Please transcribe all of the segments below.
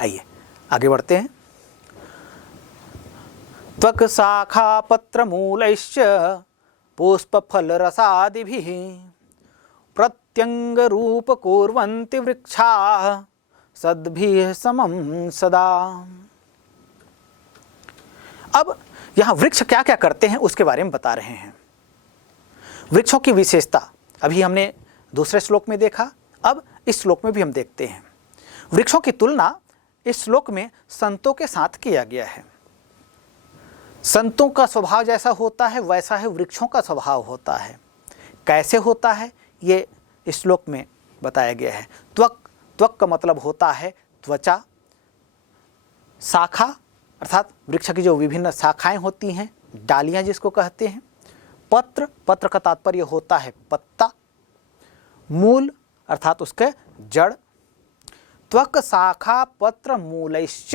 आइए आगे बढ़ते हैं। त्वक शाखा पत्र मूलैश्च पुष्प फल रसादिभिः प्रत्यंग रूप कुर्वन्ति वृक्षाः सद्भिः समं सदा। अब यहाँ वृक्ष क्या क्या करते हैं उसके बारे में बता रहे हैं। वृक्षों की विशेषता अभी हमने दूसरे श्लोक में देखा, अब इस श्लोक में भी हम देखते हैं। वृक्षों की तुलना इस श्लोक में संतों के साथ किया गया है। संतों का स्वभाव जैसा होता है वैसा है वृक्षों का स्वभाव होता है। कैसे होता है ये इस श्लोक में बताया गया है। त्वक, त्वक का मतलब होता है त्वचा, शाखा अर्थात वृक्ष की जो विभिन्न शाखाएं होती हैं, डालियां जिसको कहते हैं, पत्र, पत्र का तात्पर्य होता है पत्ता, मूल अर्थात उसके जड़। त्वक शाखा पत्र मूलैश्च,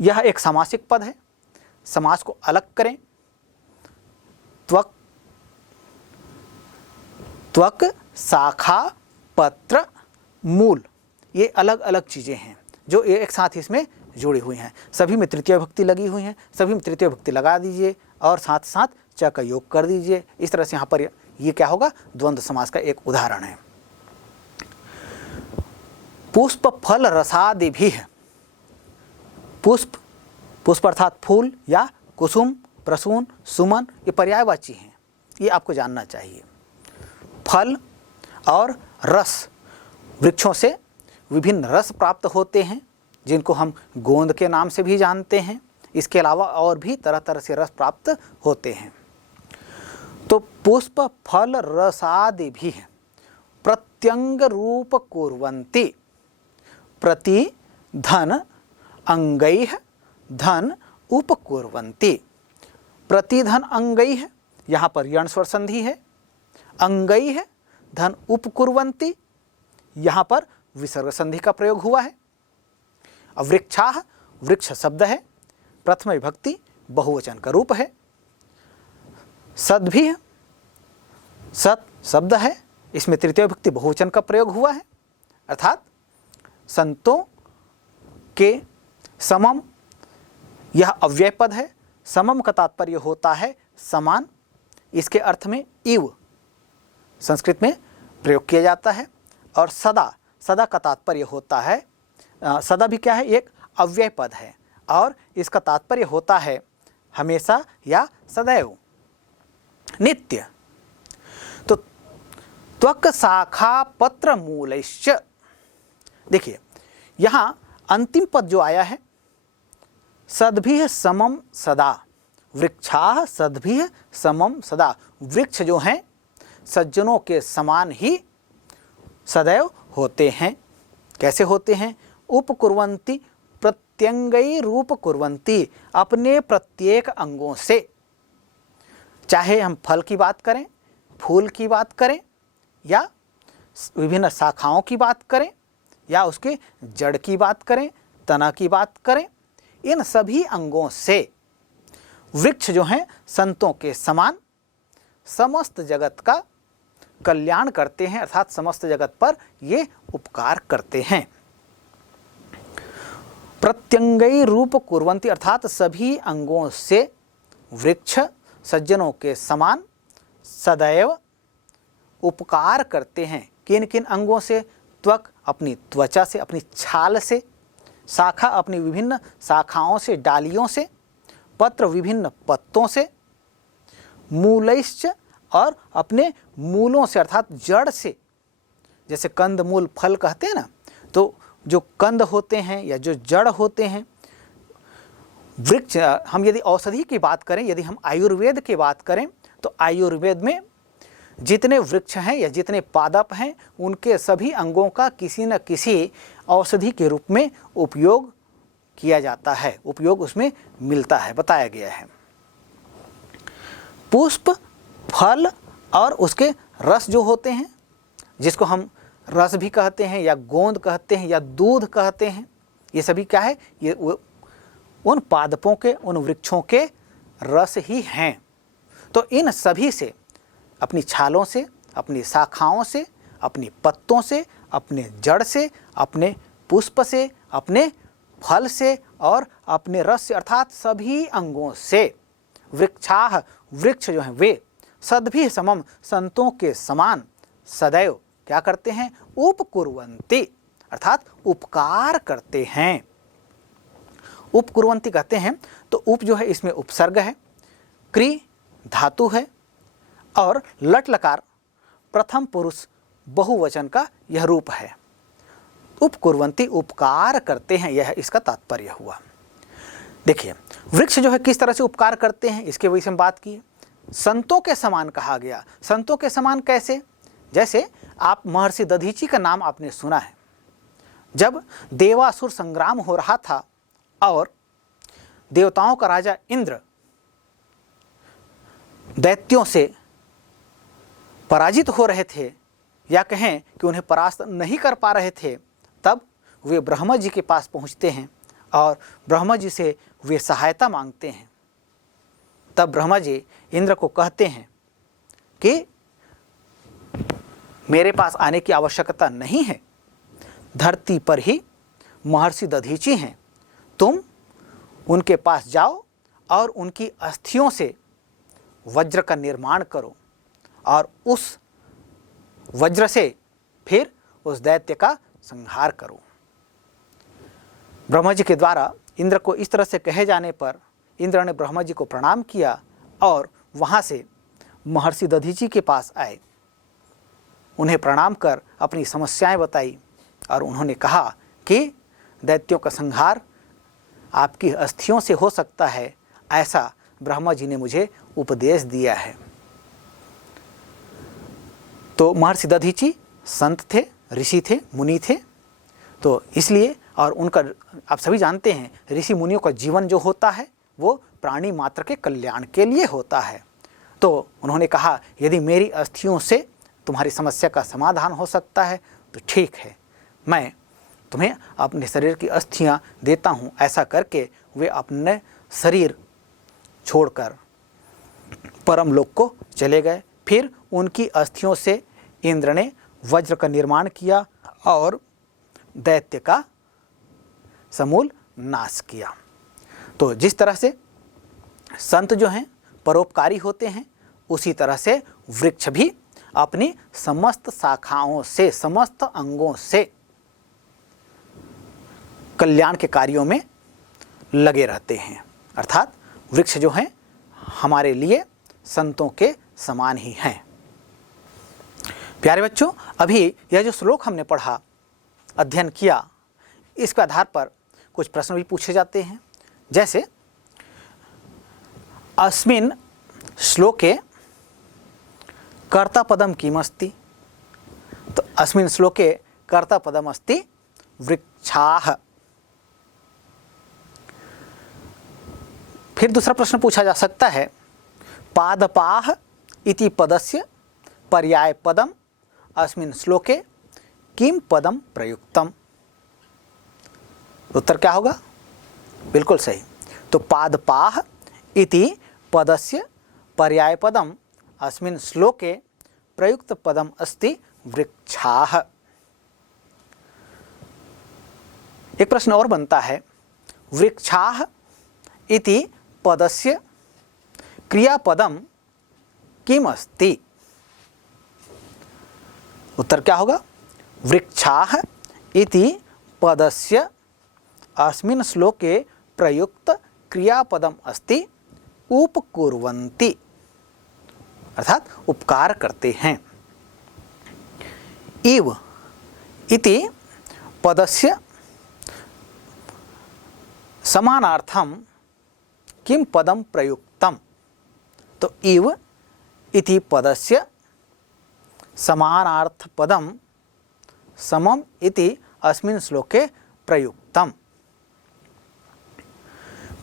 यह एक समासिक पद है, समास को अलग करें। त्वक, त्वक शाखा पत्र मूल, ये अलग अलग चीज़ें हैं जो एक साथ इसमें जुड़ी हुई हैं। सभी में तृतीय भक्ति लगी हुई हैं, सभी में तृतीय भक्ति लगा दीजिए और साथ साथ च का योग कर दीजिए। इस तरह से यहाँ पर ये क्या होगा, द्वंद्व समास का एक उदाहरण है। पुष्प फल रसादिभिः, पुष्प, पुष्प अर्थात फूल या कुसुम, प्रसून, सुमन, ये पर्यायवाची हैं, ये आपको जानना चाहिए। फल और रस, वृक्षों से विभिन्न रस प्राप्त होते हैं जिनको हम गोंद के नाम से भी जानते हैं। इसके अलावा और भी तरह तरह से रस प्राप्त होते हैं। तो पुष्प फल रसादिभिः प्रत्यंग रूप कुर्वन्ति, प्रति धन अंगैः धन उपकुर्वन्ति। प्रतिधन अंगैः, यहाँ पर यण स्वर संधि है। अंगैः धन उपकुर्वन्ति, यहाँ पर विसर्ग संधि का प्रयोग हुआ है। अब वृक्षाः, वृक्ष शब्द है, प्रथम विभक्ति बहुवचन का रूप है। सद्भिः, सत शब्द है, इसमें तृतीय विभक्ति बहुवचन का प्रयोग हुआ है, अर्थात संतों के समम, यह अव्यय पद है। समम का तात्पर्य होता है समान, इसके अर्थ में इव संस्कृत में प्रयोग किया जाता है। और सदा, सदा का तात्पर्य होता है, सदा भी क्या है, एक अव्यय पद है और इसका तात्पर्य होता है हमेशा या सदैव, नित्य। तो त्वक शाखा पत्र मूलैश्च, देखिए यहाँ अंतिम पद जो आया है, सद्भिः समम सदा, वृक्षाः सद्भिः समम सदा, वृक्ष जो हैं सज्जनों के समान ही सदैव होते हैं। कैसे होते हैं, उपकुर्वन्ति प्रत्यंगै रूप कुर्वन्ति, अपने प्रत्येक अंगों से, चाहे हम फल की बात करें, फूल की बात करें या विभिन्न शाखाओं की बात करें या उसके जड़ की बात करें, तना की बात करें, इन सभी अंगों से वृक्ष जो हैं संतों के समान समस्त जगत का कल्याण करते हैं, अर्थात समस्त जगत पर ये उपकार करते हैं। प्रत्यंगै रूप कुर्वन्ति, अर्थात सभी अंगों से वृक्ष सज्जनों के समान सदैव उपकार करते हैं। किन किन अंगों से, त्वक अपनी त्वचा से, अपनी छाल से, शाखा अपनी विभिन्न शाखाओं से, डालियों से, पत्र विभिन्न पत्तों से, मूलैश्च और अपने मूलों से अर्थात जड़ से। जैसे कंद मूल फल कहते हैं ना, तो जो कंद होते हैं या जो जड़ होते हैं, वृक्ष, हम यदि औषधि की बात करें, यदि हम आयुर्वेद की बात करें, तो आयुर्वेद में जितने वृक्ष हैं या जितने पादप हैं उनके सभी अंगों का किसी न किसी औषधि के रूप में उपयोग किया जाता है, उपयोग उसमें मिलता है, बताया गया है। पुष्प, फल और उसके रस जो होते हैं, जिसको हम रस भी कहते हैं या गोंद कहते हैं या दूध कहते हैं, ये सभी क्या है, ये उन पादपों के, उन वृक्षों के रस ही हैं। तो इन सभी से, अपनी छालों से, अपनी शाखाओं से, अपनी पत्तों से, अपने जड़ से, अपने पुष्प से, अपने फल से और अपने रस से अर्थात सभी अंगों से। वृक्षाः वृक्ष जो हैं वे सद्भिः समम संतों के समान सदैव क्या करते हैं? उपकुर्वन्ति अर्थात उपकार करते हैं। उपकुर्वन्ति कहते हैं तो उप जो है इसमें उपसर्ग है, क्री धातु है और लट लकार प्रथम पुरुष बहुवचन का यह रूप है। उपकुर्वन्ति उपकार करते हैं, यह इसका तात्पर्य हुआ। देखिए वृक्ष जो है किस तरह से उपकार करते हैं इसके विषय में बात की। संतों के समान कहा गया। संतों के समान कैसे? जैसे आप महर्षि दधीचि का नाम आपने सुना है। जब देवासुर संग्राम हो रहा था और देवताओं का राजा इंद्र दैत्यों से पराजित हो रहे थे या कहें कि उन्हें परास्त नहीं कर पा रहे थे, तब वे ब्रह्मा जी के पास पहुंचते हैं और ब्रह्मा जी से वे सहायता मांगते हैं। तब ब्रह्मा जी इंद्र को कहते हैं कि मेरे पास आने की आवश्यकता नहीं है, धरती पर ही महर्षि दधीचि हैं, तुम उनके पास जाओ और उनकी अस्थियों से वज्र का निर्माण करो और उस वज्र से फिर उस दैत्य का संहार करो। ब्रह्मा जी के द्वारा इंद्र को इस तरह से कहे जाने पर इंद्र ने ब्रह्मा जी को प्रणाम किया और वहाँ से महर्षि दधीचि के पास आए, उन्हें प्रणाम कर अपनी समस्याएं बताई और उन्होंने कहा कि दैत्यों का संहार आपकी अस्थियों से हो सकता है, ऐसा ब्रह्मा जी ने मुझे उपदेश दिया है। तो महर्षि दधीचि संत थे, ऋषि थे, मुनि थे, तो इसलिए और उनका आप सभी जानते हैं ऋषि मुनियों का जीवन जो होता है वो प्राणी मात्र के कल्याण के लिए होता है। तो उन्होंने कहा यदि मेरी अस्थियों से तुम्हारी समस्या का समाधान हो सकता है तो ठीक है, मैं तुम्हें अपने शरीर की अस्थियां देता हूं। ऐसा करके वे अपने शरीर छोड़कर परम लोक को चले गए। फिर उनकी अस्थियों से इंद्र ने वज्र का निर्माण किया और दैत्य का समूल नाश किया। तो जिस तरह से संत जो हैं परोपकारी होते हैं, उसी तरह से वृक्ष भी अपनी समस्त शाखाओं से, समस्त अंगों से कल्याण के कार्यों में लगे रहते हैं। अर्थात वृक्ष जो हैं हमारे लिए संतों के समान ही हैं। प्यारे बच्चों, अभी यह जो श्लोक हमने पढ़ा, अध्ययन किया, इसके आधार पर कुछ प्रश्न भी पूछे जाते हैं। जैसे अस्मिन् श्लोके कर्तापदम किमस्ति, तो अस्मिन् श्लोके कर्तापदम अस्ति वृक्षाः। फिर दूसरा प्रश्न पूछा जा सकता है पादपाः इति पदस्य पर्याय पदम अस्मिन् श्लोके किम पदम प्रयुक्तम। उत्तर क्या होगा? बिल्कुल सही। तो पादपाः इति पदस्य पर्याय पदम अस्मिन् श्लोके प्रयुक्त पदम अस्ति वृक्षाः। एक प्रश्न और बनता है वृक्षाः इति पदस्य क्रियापदम किम अस्ति। उत्तर क्या होगा? वृक्षाः इति पदस्य अस्मिन् श्लोके प्रयुक्त क्रियापदम अस्ति उपकुर्वन्ति, अर्थात उपकार करते हैं। इव इति पदस्य समानार्थम किम पदम प्रयुक्तम। तो इव इति पदस्य समानार्थ पदम समम इति अस्मिन् श्लोके प्रयुक्तम।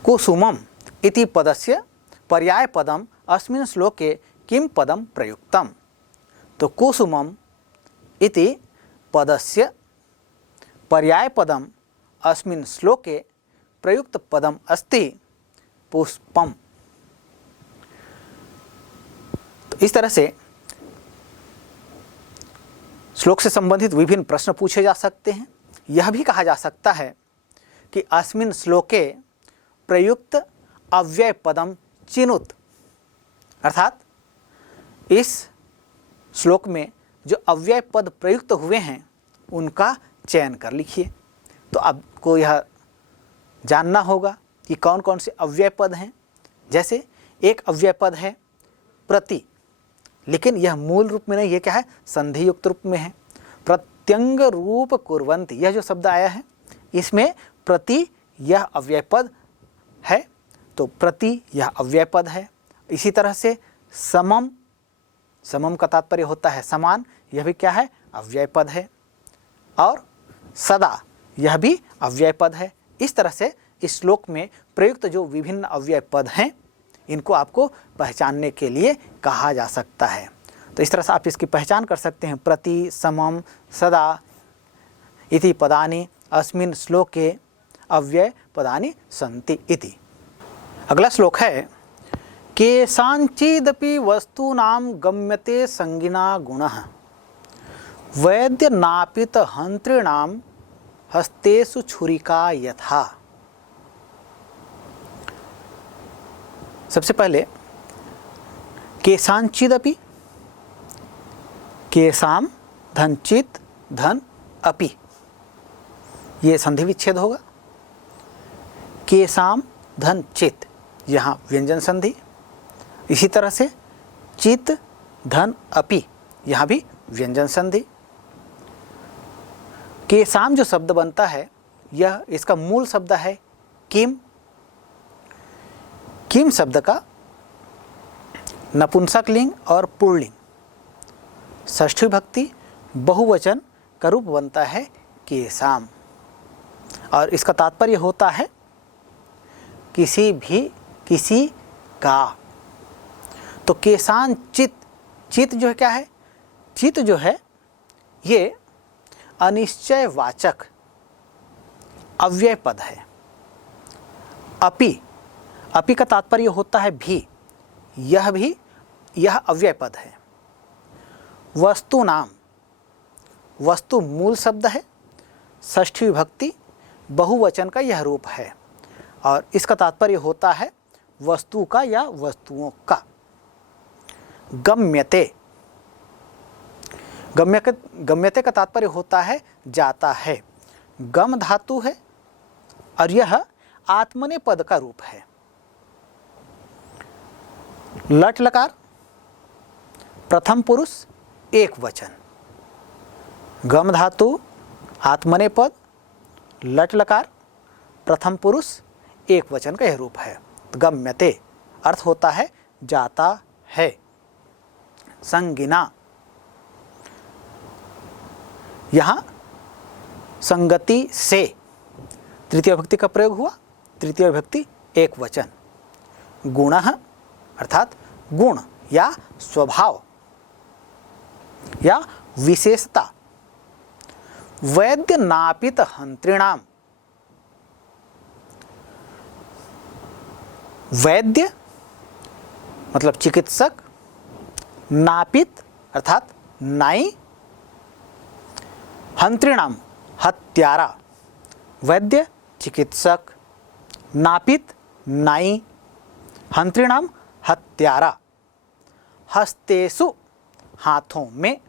कुसुमम इति पदस्य पर्याय पदम अस्मिन् श्लोके किम पदम प्रयुक्तम। तो कुसुमम इति पदस्य पर्याय पदम अस्मिन् श्लोके प्रयुक्त पदम अस्ति पुष्पम। तो इस तरह से श्लोक से संबंधित विभिन्न प्रश्न पूछे जा सकते हैं। यह भी कहा जा सकता है कि अस्मिन् श्लोके प्रयुक्त अव्यय पदम चिनुत, अर्थात इस श्लोक में जो अव्यय पद प्रयुक्त हुए हैं उनका चयन कर लिखिए। तो आपको यह जानना होगा कि कौन कौन से अव्यय पद हैं। जैसे एक अव्यय पद है प्रति, लेकिन यह मूल रूप में नहीं, ये क्या है, संधि युक्त रूप में है। प्रत्यंग रूप कुर्वन्ति, यह जो शब्द आया है इसमें प्रति यह अव्यय पद है, तो प्रति यह अव्यय पद है। इसी तरह से समम, समम का तात्पर्य होता है समान, यह भी क्या है, अव्यय पद है। और सदा, यह भी अव्यय पद है। इस तरह से इस श्लोक में प्रयुक्त जो विभिन्न अव्यय पद हैं इनको आपको पहचानने के लिए कहा जा सकता है। तो इस तरह से आप इसकी पहचान कर सकते हैं। प्रति, समम, सदा इति पदानि अस्मिन् श्लोके अव्यय पदानि सन्ति इति। अगला श्लोक है केषाञ्चिदपि वस्तूनां गम्यते संगिना गुणः वैद्य नापित हंत्रिणां हस्तेषु छुरिका यथा। सबसे पहले केषाञ्चिदपि, केषाम धनचित धन अपि, ये संधि विच्छेद होगा। केषाम धन चित, यहाँ व्यंजन संधि। इसी तरह से चित धन अपि, यहाँ भी व्यंजन संधि। केषाम जो शब्द बनता है यह इसका मूल शब्द है किम। किम शब्द का नपुंसक लिंग और पुल्लिंग षष्ठी भक्ति बहुवचन का रूप बनता है केषाम, और इसका तात्पर्य होता है किसी भी, किसी का। तो केषान चित, चित जो है क्या है, चित जो है ये अनिश्चयवाचक अव्यय पद है। अपि, अपि का तात्पर्य होता है भी, यह अव्यय पद है। वस्तु नाम, वस्तु मूल शब्द है, षष्ठी विभक्ति बहुवचन का यह रूप है, और इसका तात्पर्य होता है वस्तु का या वस्तुओं का। गम्यते, गम्यते का तात्पर्य होता है जाता है। गम धातु है और यह आत्मने पद का रूप है। लट लकार प्रथम पुरुष एक वचन, गम धातु आत्मने पद, लट लकार प्रथम पुरुष एक वचन का यह रूप है। गम्यते अर्थ होता है जाता है। संगिना, यहाँ संगति से तृतीय विभक्ति का प्रयोग हुआ, तृतीय विभक्ति एक वचन। गुणः अर्थात गुण या स्वभाव या विशेषता। वैद्य नापित हंत्रिणाम, वैद्य मतलब चिकित्सक, नापित अर्थात नाई, हंत्रिणाम हत्यारा। वैद्य चिकित्सक, नापित नाई, हंत्रिणाम हत्यारा। हस्तेषु हाथों में,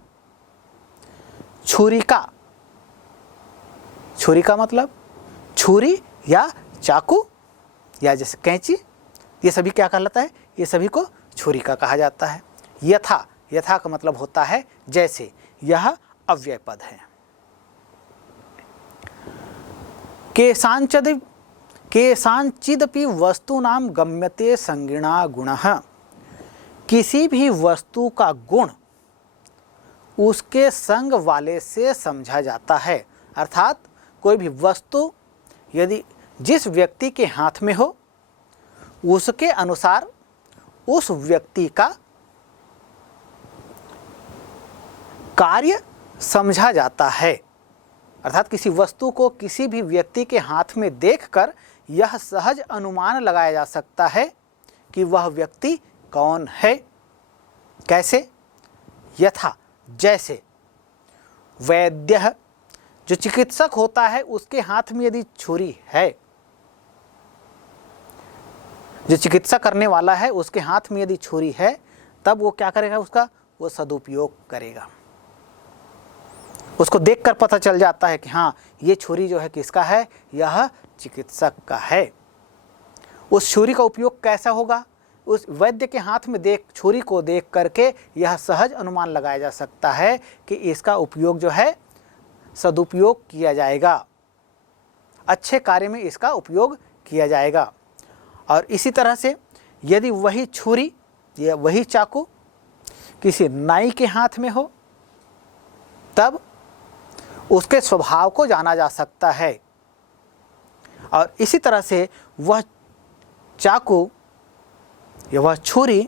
छुरिका, छुरिका मतलब छुरी या चाकू या जैसे कैंची, ये सभी क्या कहलाता है, ये सभी को छुरिका कहा जाता है। यथा, यथा का मतलब होता है जैसे, यह अव्यय पद है। केषाञ्चिदपि वस्तूनां गम्यते संगिना गुणः, किसी भी वस्तु का गुण उसके संग वाले से समझा जाता है। अर्थात कोई भी वस्तु यदि जिस व्यक्ति के हाथ में हो उसके अनुसार उस व्यक्ति का कार्य समझा जाता है। अर्थात किसी वस्तु को किसी भी व्यक्ति के हाथ में देखकर यह सहज अनुमान लगाया जा सकता है कि वह व्यक्ति कौन है। कैसे? यथा जैसे। वैद्यः जो चिकित्सक होता है उसके हाथ में यदि छुरी है, जो चिकित्सा करने वाला है उसके हाथ में यदि छुरी है, तब वो क्या करेगा, उसका वो सदुपयोग करेगा। उसको देखकर पता चल जाता है कि हाँ ये छुरी जो है किसका है, यह चिकित्सक का है। उस छुरी का उपयोग कैसा होगा, उस वैद्य के हाथ में छुरी को देख करके यह सहज अनुमान लगाया जा सकता है कि इसका उपयोग जो है सदुपयोग किया जाएगा, अच्छे कार्य में इसका उपयोग किया जाएगा। और इसी तरह से यदि वही छुरी या वही चाकू किसी नाई के हाथ में हो, तब उसके स्वभाव को जाना जा सकता है। और इसी तरह से वह चाकू या वह छुरी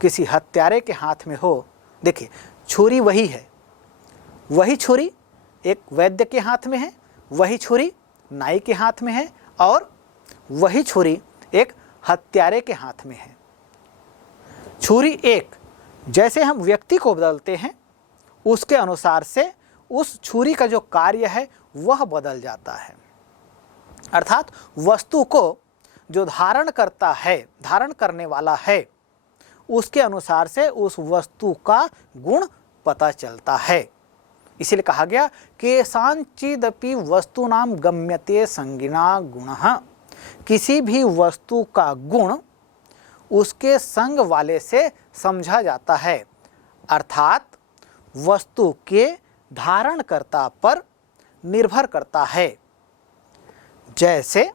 किसी हत्यारे के हाथ में हो, देखिए छुरी वही है, वही छुरी एक वैद्य के हाथ में है, वही छुरी नाई के हाथ में है, और वही छुरी एक हत्यारे के हाथ में है। छुरी एक, जैसे हम व्यक्ति को बदलते हैं उसके अनुसार से उस छुरी का जो कार्य है वह बदल जाता है। अर्थात वस्तु को जो धारण करता है, धारण करने वाला है, उसके अनुसार से उस वस्तु का गुण पता चलता है। इसीलिए कहा गया कि सांचिदपि वस्तुनाम गम्यते संगिना गुणः, किसी भी वस्तु का गुण उसके संग वाले से समझा जाता है, अर्थात वस्तु के धारणकर्ता पर निर्भर करता है। जैसे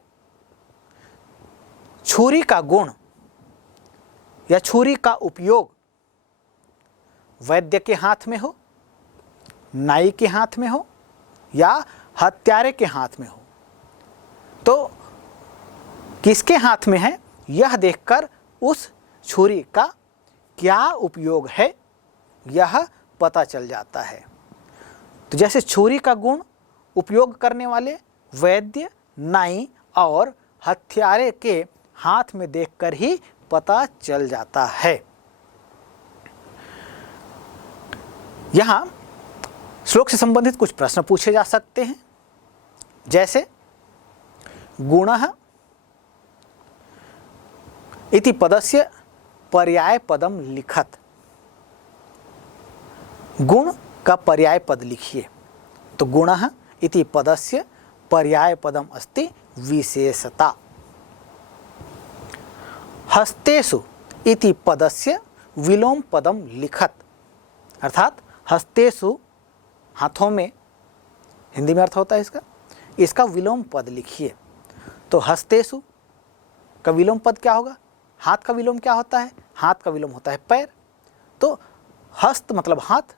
छुरी का गुण या छुरी का उपयोग वैद्य के हाथ में हो, नाई के हाथ में हो या हत्यारे के हाथ में हो, तो किसके हाथ में है यह देखकर उस छुरी का क्या उपयोग है यह पता चल जाता है। तो जैसे छुरी का गुण उपयोग करने वाले वैद्य, नाई और हत्यारे के हाथ में देखकर ही पता चल जाता है। यहाँ श्लोक से संबंधित कुछ प्रश्न पूछे जा सकते हैं, जैसे गुणः इति पदस्य पर्याय पदम लिखत। गुण का पर्याय पद लिखिए। तो गुणः इति पदस्य पर्याय पदम अस्ति विशेषता। हस्तेषु इति पदस्य विलोम पदम लिखत। अर्थात हस्तेषु हाथों में, हिंदी में अर्थ होता है इसका विलोम पद लिखिए। तो हस्तेषु का विलोम पद क्या होगा, हाथ का विलोम क्या होता है, हाथ का विलोम होता है पैर। तो हस्त मतलब हाथ,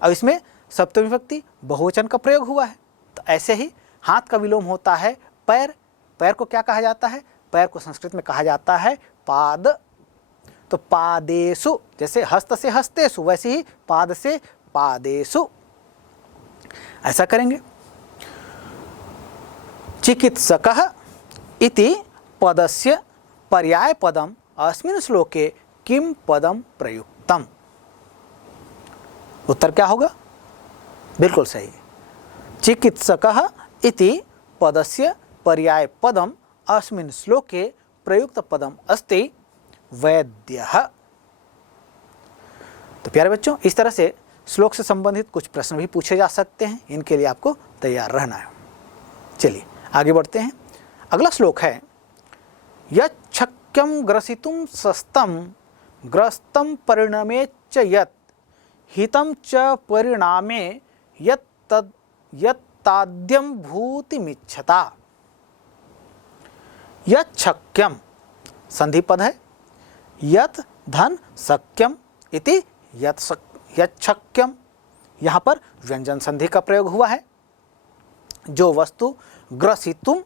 अब इसमें सप्तमी विभक्ति बहुवचन का प्रयोग हुआ है, तो ऐसे ही हाथ का विलोम होता है पैर। पैर को क्या कहा जाता है, पैर को संस्कृत में कहा जाता है पाद। तो पादेषु, जैसे हस्त से हस्तेषु, वैसे ही पाद से पादेषु, ऐसा करेंगे। चिकित्सकः इति पदस्य पर्याय पदम अस्मिन् श्लोके किम पदम प्रयुक्तम। उत्तर क्या होगा, बिल्कुल सही, चिकित्सकः इति पदस्य पर्याय पदम अस्मिन् श्लोके प्रयुक्त पदम अस्ति वैद्यः। तो प्यारे बच्चों, इस तरह से श्लोक से संबंधित कुछ प्रश्न भी पूछे जा सकते हैं, इनके लिए आपको तैयार रहना है। चलिए आगे बढ़ते हैं। अगला श्लोक है यच्छक्यं ग्रसितुं सस्तम ग्रस्तम परिणमे च यत् हितं च परिणामे यत्ताद्यं भूतिमिच्छता। यच्छक्यम संधि पद है, यत् धन शक्यम इति यच्छक्यम, यहाँ पर व्यंजन संधि का प्रयोग हुआ है। जो वस्तु ग्रसितुम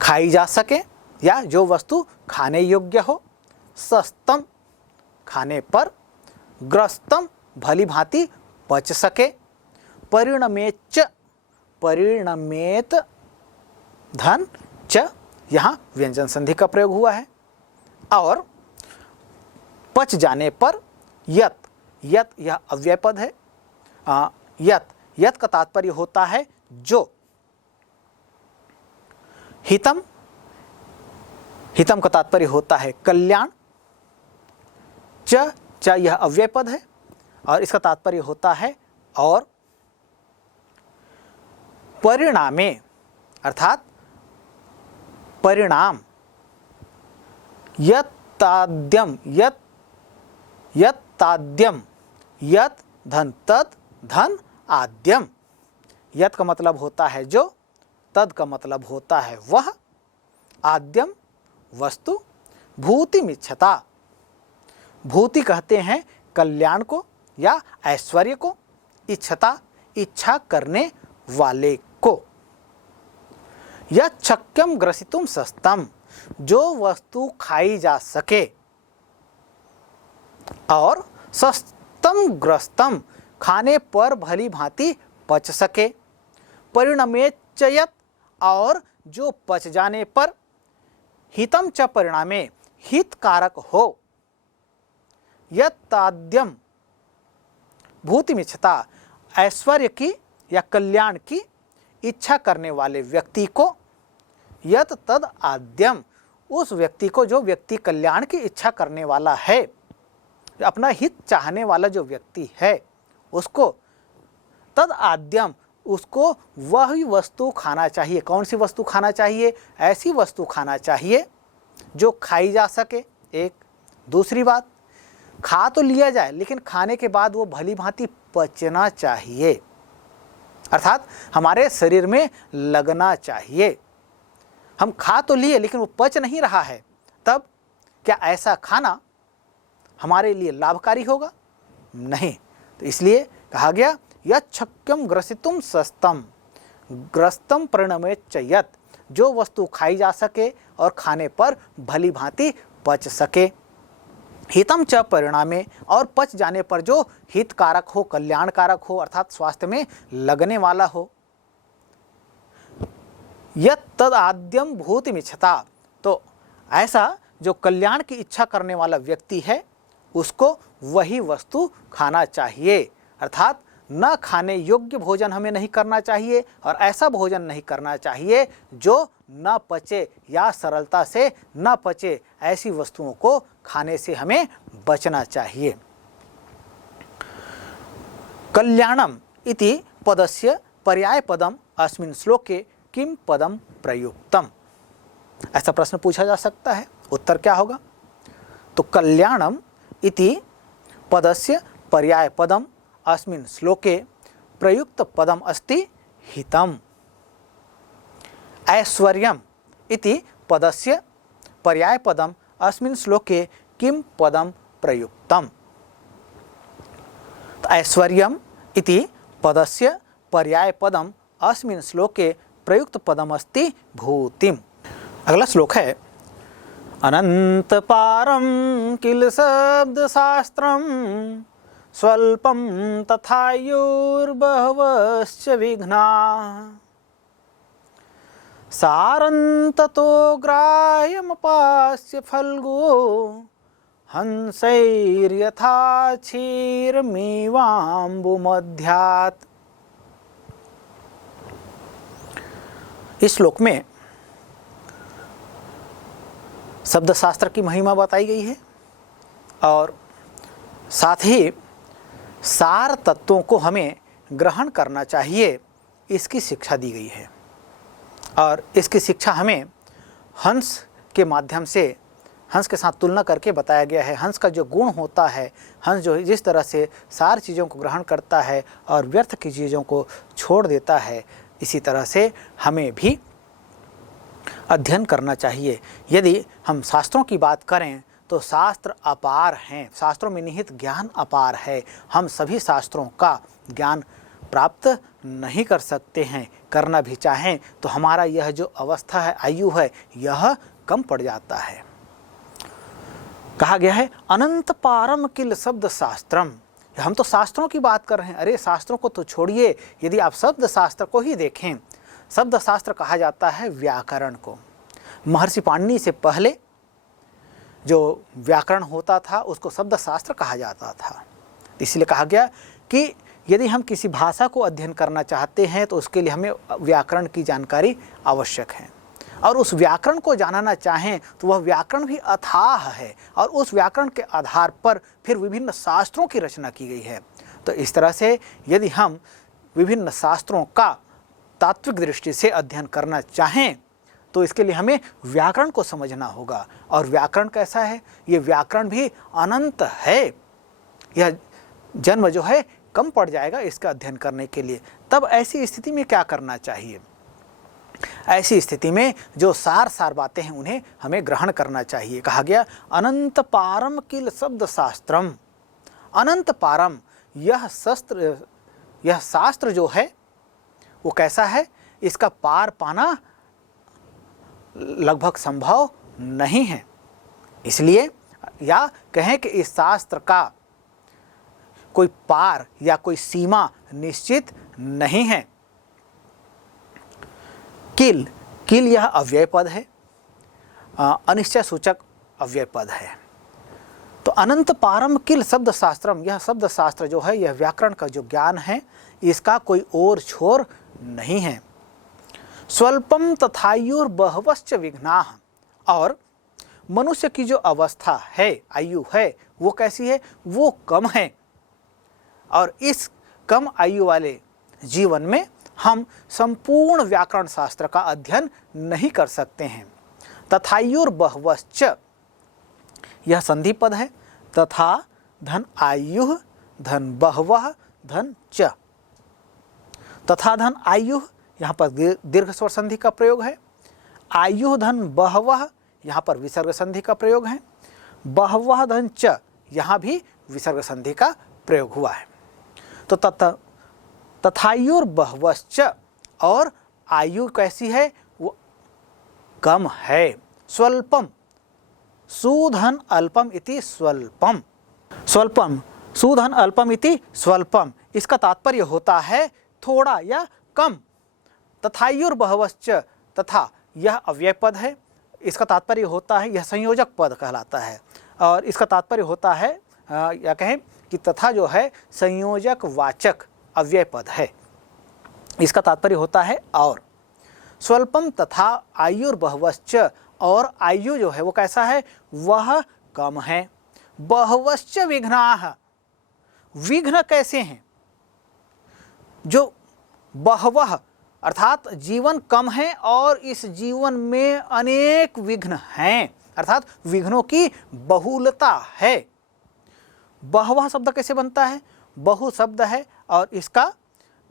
खाई जा सके या जो वस्तु खाने योग्य हो, सस्तम खाने पर, ग्रस्तम भली भांति पच सके, परिणमेच परिणमेत धन च, यहाँ व्यंजन संधि का प्रयोग हुआ है। और पच जाने पर यत, यत यह अव्यय पद है, यत, यत का तात्पर्य होता है जो। हितम, हितम का तात्पर्य होता है कल्याण। च, च यह अव्यय पद है और इसका तात्पर्य होता है और। परिणामे अर्थात परिणाम। यत ताद्यम, यत, यत ताद्यम, यत धन तद, धन आद्यम। यत का मतलब होता है जो, तद का मतलब होता है वह, आद्यम वस्तु, भूतिमिच्छता। भूति कहते हैं कल्याण को या ऐश्वर्य को, इच्छता इच्छा करने वाले को। यच्छक्यम ग्रसितुम सस्तम, जो वस्तु खाई जा सके, और सस्तम ग्रस्तम, खाने पर भली भांति पच सके। परिणमे चयत, और जो पच जाने पर। हितम च परिणामे, हितकारक हो। यत्ताद्यम भूतिमिच्छता, ऐश्वर्य की या कल्याण की इच्छा करने वाले व्यक्ति को। यत तद आद्यम, उस व्यक्ति को जो व्यक्ति कल्याण की इच्छा करने वाला है, अपना हित चाहने वाला जो व्यक्ति है उसको। तद आद्यम, उसको वही वस्तु खाना चाहिए। कौन सी वस्तु खाना चाहिए? ऐसी वस्तु खाना चाहिए जो खाई जा सके। एक दूसरी बात, खा तो लिया जाए लेकिन खाने के बाद वो भली भांति पचना चाहिए, अर्थात हमारे शरीर में लगना चाहिए। हम खा तो लिए लेकिन वो पच नहीं रहा है, तब क्या ऐसा खाना हमारे लिए लाभकारी होगा? नहीं। तो इसलिए कहा गया यच्छक्यम ग्रसितुम सस्तम ग्रस्तम परिणमेच्च यत्, जो वस्तु खाई जा सके और खाने पर भली भांति पच सके। हितम च परिणामे, और पच जाने पर जो हितकारक हो, कल्याणकारक हो, अर्थात स्वास्थ्य में लगने वाला हो। यत् तद आद्यम भूतिमिच्छता, तो ऐसा जो कल्याण की इच्छा करने वाला व्यक्ति है उसको वही वस्तु खाना चाहिए, अर्थात न खाने योग्य भोजन हमें नहीं करना चाहिए और ऐसा भोजन नहीं करना चाहिए जो न पचे या सरलता से न पचे। ऐसी वस्तुओं को खाने से हमें बचना चाहिए। कल्याणम इति पदस्य पर्याय पदम अस्मिन् श्लोके किम पदम प्रयुक्तम, ऐसा प्रश्न पूछा जा सकता है। उत्तर क्या होगा? तो कल्याणम इति पदस्य पर्याय पदम अस्मिन् श्लोके प्रयुक्त पदम अस्ति हितम। ऐश्वर्यम इति पदस्य पर्याय पदम अस्मिन् श्लोके किम पदम प्रयुक्तम। ऐश्वर्यम इति पदस्य पर्याय पदम अस्मिन् श्लोके प्रयुक्त पदम अस्ति भूतिम। अगला श्लोक है अनंत पारम किल शब्द शास्त्रम स्वल्पम तथायुर्बहवश्च विघ्ना सारन्ततो ग्राह्यमपास्य फल्गो हंसैर्यथा क्षीरमेवाम्बुमध्यात्। इस श्लोक में शब्द शास्त्र की महिमा बताई गई है और साथ ही सार तत्वों को हमें ग्रहण करना चाहिए, इसकी शिक्षा दी गई है। और इसकी शिक्षा हमें हंस के माध्यम से, हंस के साथ तुलना करके बताया गया है। हंस का जो गुण होता है, हंस जो जिस तरह से सारी चीज़ों को ग्रहण करता है और व्यर्थ की चीज़ों को छोड़ देता है, इसी तरह से हमें भी अध्ययन करना चाहिए। यदि हम शास्त्रों की बात करें तो शास्त्र अपार हैं, शास्त्रों में निहित ज्ञान अपार है। हम सभी शास्त्रों का ज्ञान प्राप्त नहीं कर सकते हैं, करना भी चाहें तो हमारा यह जो अवस्था है, आयु है, यह कम पड़ जाता है। कहा गया है अनंत पारम किल शब्द शास्त्रम। हम तो शास्त्रों की बात कर रहे हैं, अरे शास्त्रों को तो छोड़िए, यदि आप शब्द शास्त्र को ही देखें, शब्द शास्त्र कहा जाता है व्याकरण को। महर्षि पाणिनि से पहले जो व्याकरण होता था उसको शब्द शास्त्र कहा जाता था। इसलिए कहा गया कि यदि हम किसी भाषा को अध्ययन करना चाहते हैं तो उसके लिए हमें व्याकरण की जानकारी आवश्यक है, और उस व्याकरण को जानना चाहें तो वह व्याकरण भी अथाह है, और उस व्याकरण के आधार पर फिर विभिन्न शास्त्रों की रचना की गई है। तो इस तरह से यदि हम विभिन्न शास्त्रों का तात्विक दृष्टि से अध्ययन करना चाहें तो इसके लिए हमें व्याकरण को समझना होगा। और व्याकरण कैसा है? ये व्याकरण भी अनंत है। यह जन्म जो है कम पड़ जाएगा इसका अध्ययन करने के लिए। तब ऐसी स्थिति में क्या करना चाहिए? ऐसी स्थिति में जो सार बातें हैं उन्हें हमें ग्रहण करना चाहिए। कहा गया अनंत पारम किल शब्द शास्त्रम। अनंत पारम यह शास्त्र जो है वो कैसा है? इसका पार पाना लगभग संभव नहीं है। इसलिए या कहें कि इस शास्त्र का कोई पार या कोई सीमा निश्चित नहीं है। किल यह अव्यय पद है, अनिश्चय सूचक अव्यय पद है। तो अनंत पारम किल शब्द शास्त्रम, यह शब्द शास्त्र जो है, यह व्याकरण का जो ज्ञान है, इसका कोई और छोर नहीं है। स्वल्पम तथायुर बहवश्च विघ्नाः, और मनुष्य की जो अवस्था है, आयु है, वो कैसी है? वो कम है, और इस कम आयु वाले जीवन में हम संपूर्ण व्याकरण शास्त्र का अध्ययन नहीं कर सकते हैं। तथायुर बहवश्च यह संधि पद है। तथा धन आयु धन बहवः धन च। तथा धन आयु यहाँ पर दीर्घ स्वर संधि का प्रयोग है। आयु धन बहवः यहाँ पर विसर्ग संधि का प्रयोग है। बहवः धन च यहाँ भी विसर्ग संधि का प्रयोग हुआ है। तो तथायुर बहवश्च, और आयु कैसी है? वो कम है। स्वल्पम सुधन अल्पम इति स्वल्पम। स्वल्पम सुधन अल्पम इति स्वल्पम, इसका तात्पर्य होता है थोड़ा या कम। तथायुर बहवश्च, तथा यह अव्यय पद है, इसका तात्पर्य होता है, यह संयोजक पद कहलाता है, और इसका तात्पर्य होता है या कहें कि तथा जो है संयोजक वाचक अव्यय पद है, इसका तात्पर्य होता है और। स्वल्पम तथा आयुर बहवश्च, और आयु जो है वो कैसा है? वह कम है। बहवश्च विघ्नाः, विघ्न कैसे हैं? जो बहवः अर्थात जीवन कम है और इस जीवन में अनेक विघ्न हैं, अर्थात विघ्नों की बहुलता है। बहवः शब्द कैसे बनता है? बहु शब्द है और इसका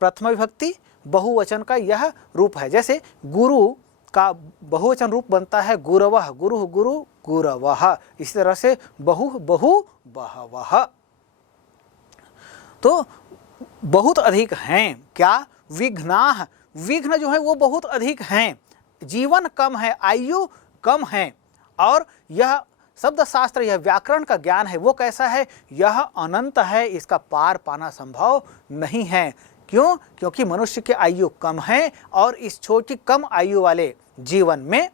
प्रथम विभक्ति बहुवचन का यह रूप है। जैसे गुरु का बहुवचन रूप बनता है गुरवः, गुरु गुरु गुरवः। इसी तरह से बहु बहवः। तो बहुत अधिक हैं। क्या? विघ्नाः, विघ्न जो है वो बहुत अधिक हैं। जीवन कम है, आयु कम है, और यह शब्द शास्त्र, यह व्याकरण का ज्ञान है वो कैसा है? यह अनंत है, इसका पार पाना संभव नहीं है। क्यों? क्योंकि मनुष्य की आयु कम है और इस छोटी कम आयु वाले जीवन में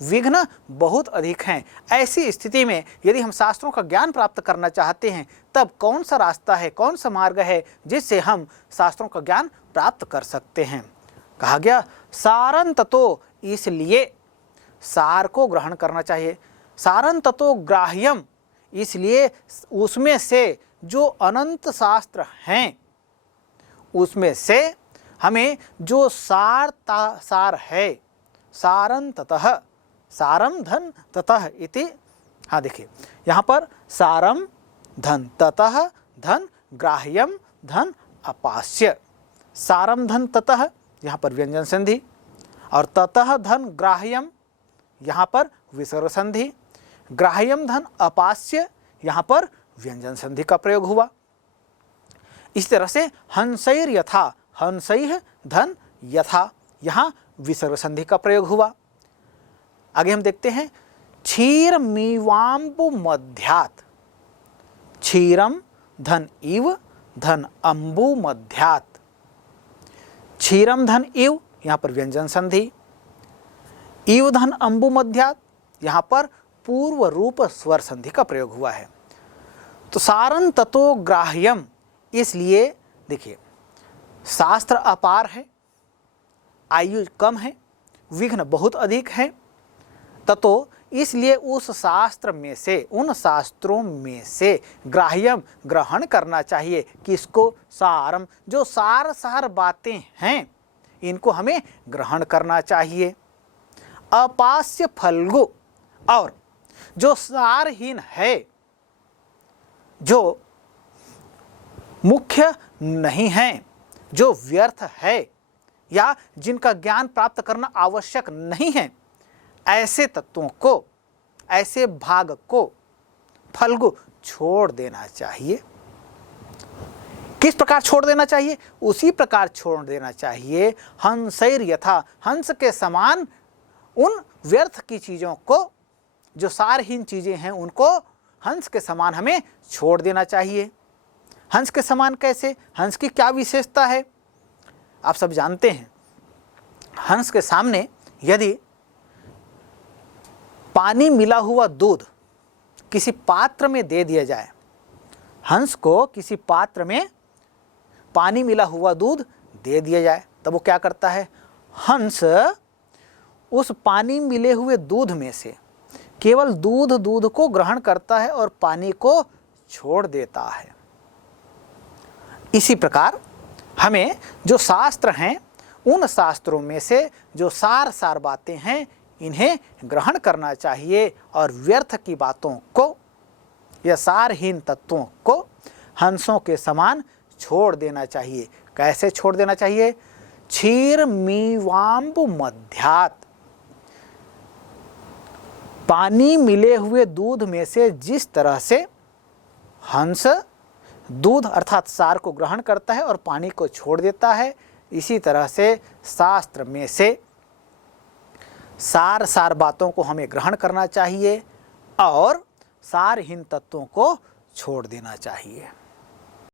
विघ्न बहुत अधिक हैं। ऐसी स्थिति में यदि हम शास्त्रों का ज्ञान प्राप्त करना चाहते हैं तब कौन सा रास्ता है, कौन सा मार्ग है जिससे हम शास्त्रों का ज्ञान प्राप्त कर सकते हैं? कहा गया सारं ततो, इसलिए सार को ग्रहण करना चाहिए। सारं ततो ग्राह्यम, इसलिए उसमें से जो अनंत शास्त्र हैं उसमें से हमें जो सार है, सारं ततः, सारम धन ततः इति, हाँ देखिए यहाँ पर सारम धन ततः धन ग्राह्यम धन अपास्य। सारम धन ततः यहाँ पर व्यंजन संधि, और ततः धन ग्राह्यम यहाँ पर विसर्ग संधि, ग्राह्यम धन अपास्य यहाँ पर व्यंजन संधि का प्रयोग हुआ। इस तरह से हंसैर यथा, हंसैः धन यथा, यहाँ विसर्ग संधि का प्रयोग हुआ। आगे हम देखते हैं क्षीर मीवाम्बु मध्यात्, क्षीरम धन इव धन अम्बु मध्यात्। क्षीरम धन इव यहाँ पर व्यंजन संधि, इव धन अम्बु मध्यात् यहाँ पर पूर्व रूप स्वर संधि का प्रयोग हुआ है। तो सारं ततो ग्राह्यम, इसलिए देखिए, शास्त्र अपार है, आयु कम है, विघ्न बहुत अधिक है, ततो इसलिए उस शास्त्र में से, उन शास्त्रों में से ग्राह्यम ग्रहण करना चाहिए। किसको? सारम, जो सार सार बातें हैं इनको हमें ग्रहण करना चाहिए। अपास्य फल्गु, और जो सारहीन है, जो मुख्य नहीं है, जो व्यर्थ है या जिनका ज्ञान प्राप्त करना आवश्यक नहीं है, ऐसे तत्वों को, ऐसे भाग को फल्गु छोड़ देना चाहिए। किस प्रकार छोड़ देना चाहिए? उसी प्रकार छोड़ देना चाहिए हंसैर यथा, हंस के समान उन व्यर्थ की चीज़ों को, जो सारहीन चीज़ें हैं उनको हंस के समान हमें छोड़ देना चाहिए। हंस के समान कैसे? हंस की क्या विशेषता है? आप सब जानते हैं, हंस के सामने यदि पानी मिला हुआ दूध किसी पात्र में दे दिया जाए, हंस को किसी पात्र में पानी मिला हुआ दूध दे दिया जाए, तब वो क्या करता है? हंस उस पानी मिले हुए दूध में से केवल दूध को ग्रहण करता है और पानी को छोड़ देता है। इसी प्रकार हमें जो शास्त्र हैं, उन शास्त्रों में से जो सार सार बातें हैं इन्हें ग्रहण करना चाहिए और व्यर्थ की बातों को या सारहीन तत्वों को हंसों के समान छोड़ देना चाहिए। कैसे छोड़ देना चाहिए? क्षीर मीवाम्बु मध्यात, पानी मिले हुए दूध में से जिस तरह से हंस दूध अर्थात सार को ग्रहण करता है और पानी को छोड़ देता है, इसी तरह से शास्त्र में से सार सार बातों को हमें ग्रहण करना चाहिए और सारहीन तत्वों को छोड़ देना चाहिए।